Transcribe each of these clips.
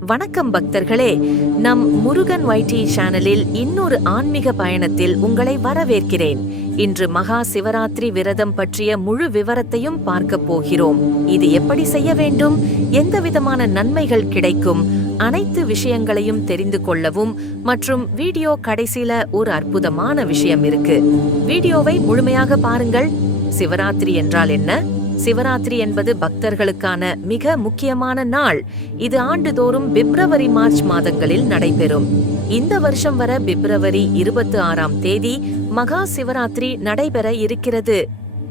வணக்கம் பக்தர்களே. நம் முருகன் வைடி சேனலில் இன்னொரு ஆன்மீக பயணத்தில் உங்களை வரவேற்கிறேன். இன்று மகா சிவராத்திரி விரதம் பற்றிய முழு விவரத்தையும் பார்க்க போகிறோம். இது எப்படி செய்ய வேண்டும்? எந்த விதமான நன்மைகள் கிடைக்கும்? அனைத்து விஷயங்களையும் தெரிந்து கொள்ளவும் மற்றும் வீடியோ கடைசியில ஒரு அற்புதமான விஷயம் இருக்கு. வீடியோவை முழுமையாக பாருங்கள். சிவராத்திரி என்றால் என்ன? சிவராத்திரி என்பது பக்தர்களுக்கான மிக முக்கியமான நாள். இது ஆண்டுதோறும் பிப்ரவரி மார்ச் மாதங்களில் நடைபெறும். இந்த வருஷம் வர பிப்ரவரி இருபத்தி ஆறாம் தேதி மகா சிவராத்திரி நடைபெற இருக்கிறது.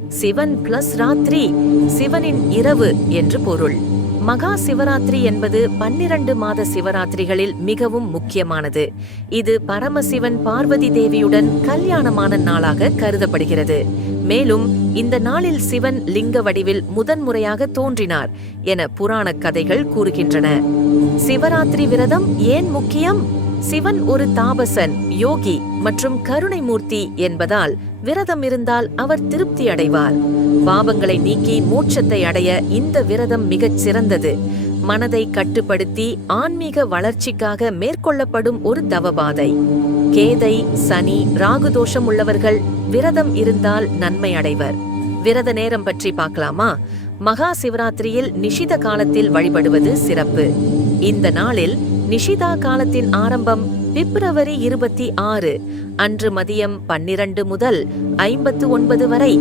சிவன் பிளஸ் ராத்திரி சிவனின் இரவு என்று பொருள். மகா சிவராத்திரி என்பது பன்னிரண்டு மாத சிவராத்திரிகளில் மிகவும் முக்கியமானது. இது பரமசிவன் பார்வதி தேவியுடன் கல்யாணமான நாளாக கருதப்படுகிறது. மேலும் இந்த நாளில் சிவன் லிங்க வடிவில் முதன்முறையாக தோன்றினார் என புராண கதைகள் கூறுகின்றன. சிவராத்திரி விரதம் ஏன் முக்கியம்? சிவன் ஒரு தாபசன் யோகி மற்றும் கருணை மூர்த்தி என்பதால் விரதம் இருந்தால் அவர் திருப்தி அடைவார். பாவங்களை நீக்கி மோட்சத்தை அடைய இந்த விரதம் மிகச் சிறந்தது. மனதை கட்டுப்படுத்தி ஆன்மீக வளர்ச்சிக்காக மேற்கொள்ளப்படும் ஒரு தவபாதை. கேதை சனி ராகு தோஷம் உள்ளவர்கள் விரதம் இருந்தால் நன்மை அடைவர். விரத நேரம் பற்றி பார்க்கலாமா? மகா சிவராத்திரியில் நிஷித காலத்தில் வழிபடுவது சிறப்பு. இந்த நாளில் நிஷிதா காலத்தின் ஆரம்பம் பிப்ரவரி இருபத்தி ஆறு அன்று மதியம் பன்னிரண்டு முதல் ஐம்பத்து ஒன்பது வரை.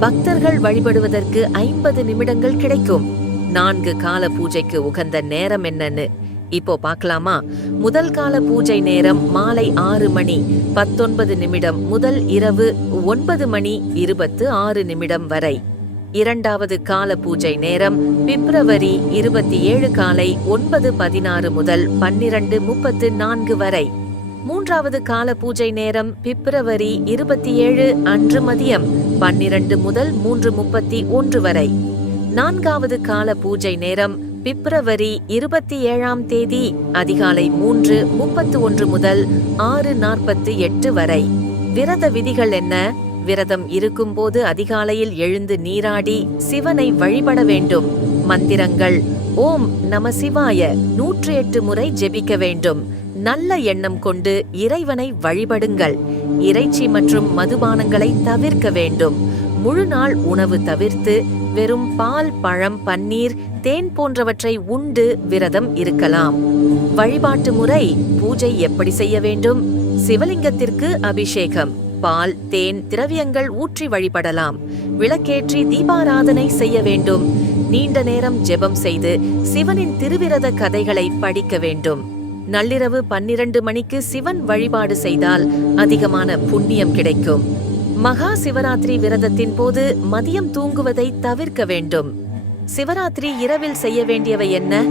பக்தர்கள் வழிபடுவதற்கு ஐம்பது நிமிடங்கள் கிடைக்கும். நான்கு கால பூஜைக்கு உகந்த நேரம் என்னன்னு? இப்போ பார்க்கலாமா? முதல் கால பூஜை நேரம் மாலை ஆறு மணி பத்தொன்பது நிமிடம் முதல் இரவு ஒன்பது மணி இருபத்து ஆறு நிமிடம் வரை. இரண்டாவது கால பூஜை நேரம் பிப்ரவரி இருபத்தி ஏழு காலை ஒன்பது பதினாறு முதல் பன்னிரண்டு முப்பத்து நான்கு வரை. மூன்றாவது கால பூஜை நேரம் பிப்ரவரி இருபத்தி ஏழு அன்று மதியம் பன்னிரண்டு முதல் மூன்று முப்பத்தி ஒன்று வரை. நான்காவது கால பூஜை நேரம் பிப்ரவரி இருபத்தி ஏழாம் தேதி அதிகாலை மூன்று முப்பத்து ஒன்று முதல் ஆறு நாற்பத்து எட்டு வரை. விரத விதிகள் என்ன? விரதம் இருக்கும்போது அதிகாலையில் எழுந்து நீராடி சிவனை வழிபட வேண்டும். மந்திரங்கள் ஓம் நம சிவாய நூற்றி எட்டு முறை ஜெபிக்க வேண்டும். நல்ல எண்ணம் கொண்டு இறைவனை வழிபடுங்கள். இறைச்சி மற்றும் மதுபானங்களை தவிர்க்க வேண்டும். முழு நாள் உணவு தவிர்த்து வெறும் பால் பழம் பன்னீர் தேன் போன்றவற்றை உண்டு விரதம் இருக்கலாம். வழிபாட்டு முறை பூஜை எப்படி செய்ய வேண்டும்? சிவலிங்கத்திற்கு அபிஷேகம். பால் தேன் திரவியங்கள் ஊற்றி வழிபடலாம். விளக்கேற்றி தீபாராதனை செய்ய வேண்டும். நீண்ட நேரம் ஜெபம் செய்து சிவனின் திருவிரத கதைகளை படிக்க வேண்டும். நள்ளிரவு பன்னிரண்டு மணிக்கு சிவன் வழிபாடு செய்தால் அதிகமான புண்ணியம் கிடைக்கும். மகா சிவராத்திரி விரதத்தின் போது மதியம் தூங்குவதை தவிர்க்க வேண்டும். சிவராத்திரி இரவில் செய்ய வேண்டியவை என்ன?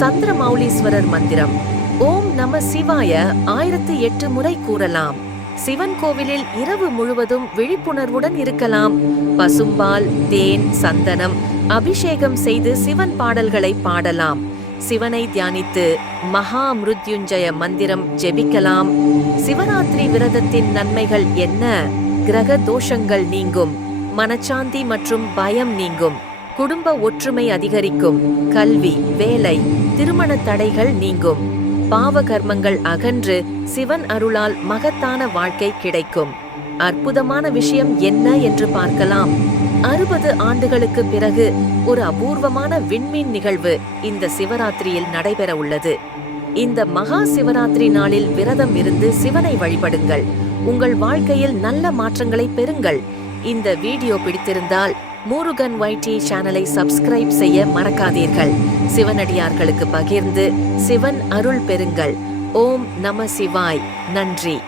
சந்திரமௌலீஸ்வரர் மந்திரம். ஓம் நம சிவாய ஆயிரத்து எட்டு முறை கூறலாம். சிவன் கோவிலில் இரவு முழுவதும் விழிப்புணர்வுடன் இருக்கலாம். பசும்பால் தேன் சந்தனம் அபிஷேகம் செய்து சிவன் பாடல்களை பாடலாம். சிவனை தியானித்து மகா மிருத்யுஞ்சய மந்திரம் ஜெபிக்கலாம். சிவராத்திரி விரதத்தின் நன்மைகள் என்ன? கிரக தோஷங்கள் நீங்கும் மனச்சாந்தி மற்றும் பயம் நீங்கும் குடும்ப ஒற்றுமை அதிகரிக்கும் கல்வி வேலை திருமண தடைகள் நீங்கும் பாவ கர்மங்கள் அகன்று சிவன் அருளால் மகத்தான வாழ்க்கை கிடைக்கும். அற்புதமான விஷயம் என்ன என்று பார்க்கலாம். அறுபது ஆண்டுகளுக்கு பிறகு ஒரு அபூர்வமான விண்மீன் நிகழ்வு இந்த சிவராத்திரியில் நடைபெற உள்ளது இந்த மகா சிவராத்திரி நாளில் விரதம் இருந்து சிவனை வழிபடுங்கள். உங்கள் வாழ்க்கையில் நல்ல மாற்றங்களை பெறுங்கள். இந்த வீடியோ பிடித்திருந்தால் முருகன் வைடி சேனலை சப்ஸ்கிரைப் செய்ய மறக்காதீர்கள். சிவனடியார்களுக்கு பகிர்ந்து சிவன் அருள் பெறுங்கள். ஓம் நம சிவாய். நன்றி.